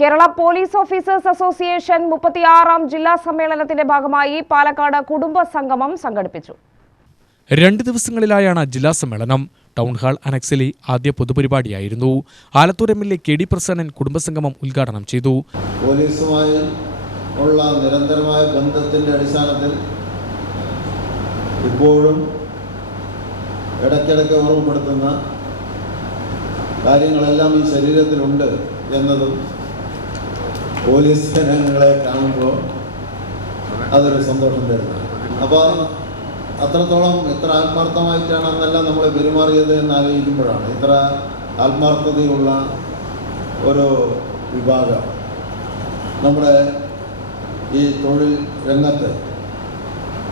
Kerala police officers association 36ാം ജില്ലാ സമ്മേളനത്തിന്റെ ഭാഗമായി പാലക്കാട് കുടുംബ സംഗമം സംഘടിപ്പിച്ചു. 2 ദിവസങ്ങളിലായാണ് ജില്ലാ സമ്മേളനം. ടൗൺ ഹാൾ അനക്സിലെ ആദ്യ പൊതുപരിപാടിയായിരുന്നു. ആലത്തൂർ MLA KD പ്രസന്നൻ കുടുംബസംഗമം ഉദ്ഘാടനം ചെയ്തു. പോലീസുമായി ഉള്ള നിരന്തരമായ ബന്ധത്തിന്റെ അടിസ്ഥാനത്തിൽ ഇപ്പോഴും ഇടയ്ക്കിടയ്ക്ക് ഓർമ്മപ്പെടുത്തുന്ന കാര്യങ്ങളെല്ലാം ഈ ശരീരത്തിലുണ്ട് എന്നതും പോലീസ് സേനകളെ കാണുമ്പോൾ അതൊരു സന്തോഷം തരുന്നതാണ്. അപ്പോൾ അത്രത്തോളം എത്ര ആത്മാർത്ഥമായിട്ടാണ് അന്നെല്ലാം നമ്മൾ പെരുമാറിയത് എന്ന് ആലോചിക്കുമ്പോഴാണ് ഇത്ര ആത്മാർത്ഥതയുള്ള ഒരു വിഭാഗം നമ്മുടെ ഈ തൊഴിൽ രംഗത്ത്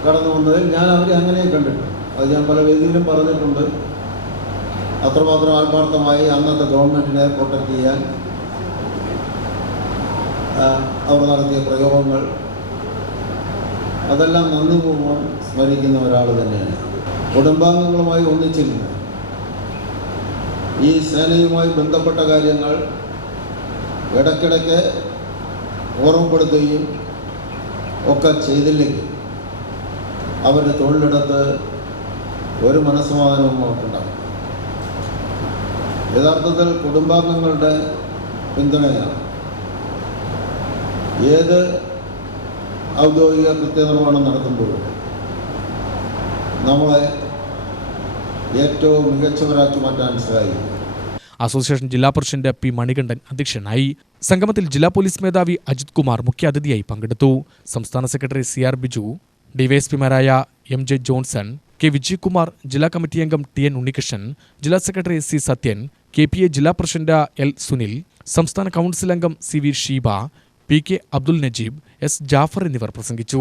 കടന്നു വന്നതിൽ ഞാൻ അവരെ അങ്ങനെ കണ്ടിട്ടുണ്ട്. അത് ഞാൻ പല വേദിയിലും പറഞ്ഞിട്ടുണ്ട്. അത്രമാത്രം ആത്മാർത്ഥമായി അന്നത്തെ ഗവൺമെൻറ്റിനെ പ്രൊട്ടക്റ്റ് ചെയ്യാൻ അവർ നടത്തിയ പ്രയോഗങ്ങൾ അതെല്ലാം നന്ദിപൂർവ്വം സ്മരിക്കുന്ന ഒരാൾ തന്നെയാണ്. കുടുംബാംഗങ്ങളുമായി ഒന്നിച്ചിരുന്നു ഈ സേനയുമായി ബന്ധപ്പെട്ട കാര്യങ്ങൾ ഇടയ്ക്കിടയ്ക്ക് ഓർമ്മപ്പെടുത്തുകയും ഒക്കെ ചെയ്തില്ലെങ്കിൽ അവരുടെ തൊഴിലിടത്ത് ഒരു മനസ്സമാധാനവും അവർക്കുണ്ടാകും. യഥാർത്ഥത്തിൽ കുടുംബാംഗങ്ങളുടെ പിന്തുണയാണ് ഏത് ഔദ്യോഗിക കൃത്യനിർവഹണം നടത്തുമ്പോഴും നമ്മളെ ഏറ്റവും മികച്ചവരാക്കി മാറ്റാൻ സഹായിക്കും. അസോസിയേഷൻ ജില്ലാ പ്രസിഡന്റ് P. മണികണ്ഠൻ അധ്യക്ഷനായി. സംഗമത്തിൽ ജില്ലാ പോലീസ് മേധാവി അജിത് കുമാർ മുഖ്യാതിഥിയായി പങ്കെടുത്തു. സംസ്ഥാന സെക്രട്ടറി CR ബിജു, ഡിവൈഎസ്പിമാരായ MJ ജോൺസൺ, K. വിജയകുമാർ, ജില്ലാ കമ്മിറ്റി അംഗം TN ഉണ്ണികൃഷ്ണൻ, ജില്ലാ സെക്രട്ടറി C. സത്യൻ, KPA ജില്ലാ പ്രസിഡന്റ് L. സുനിൽ, സംസ്ഥാന കൗൺസിൽ അംഗം CV Sheeba, PK. Abdul Najeeb, S. Jafar എന്നിവർ പ്രസംഗിച്ചു.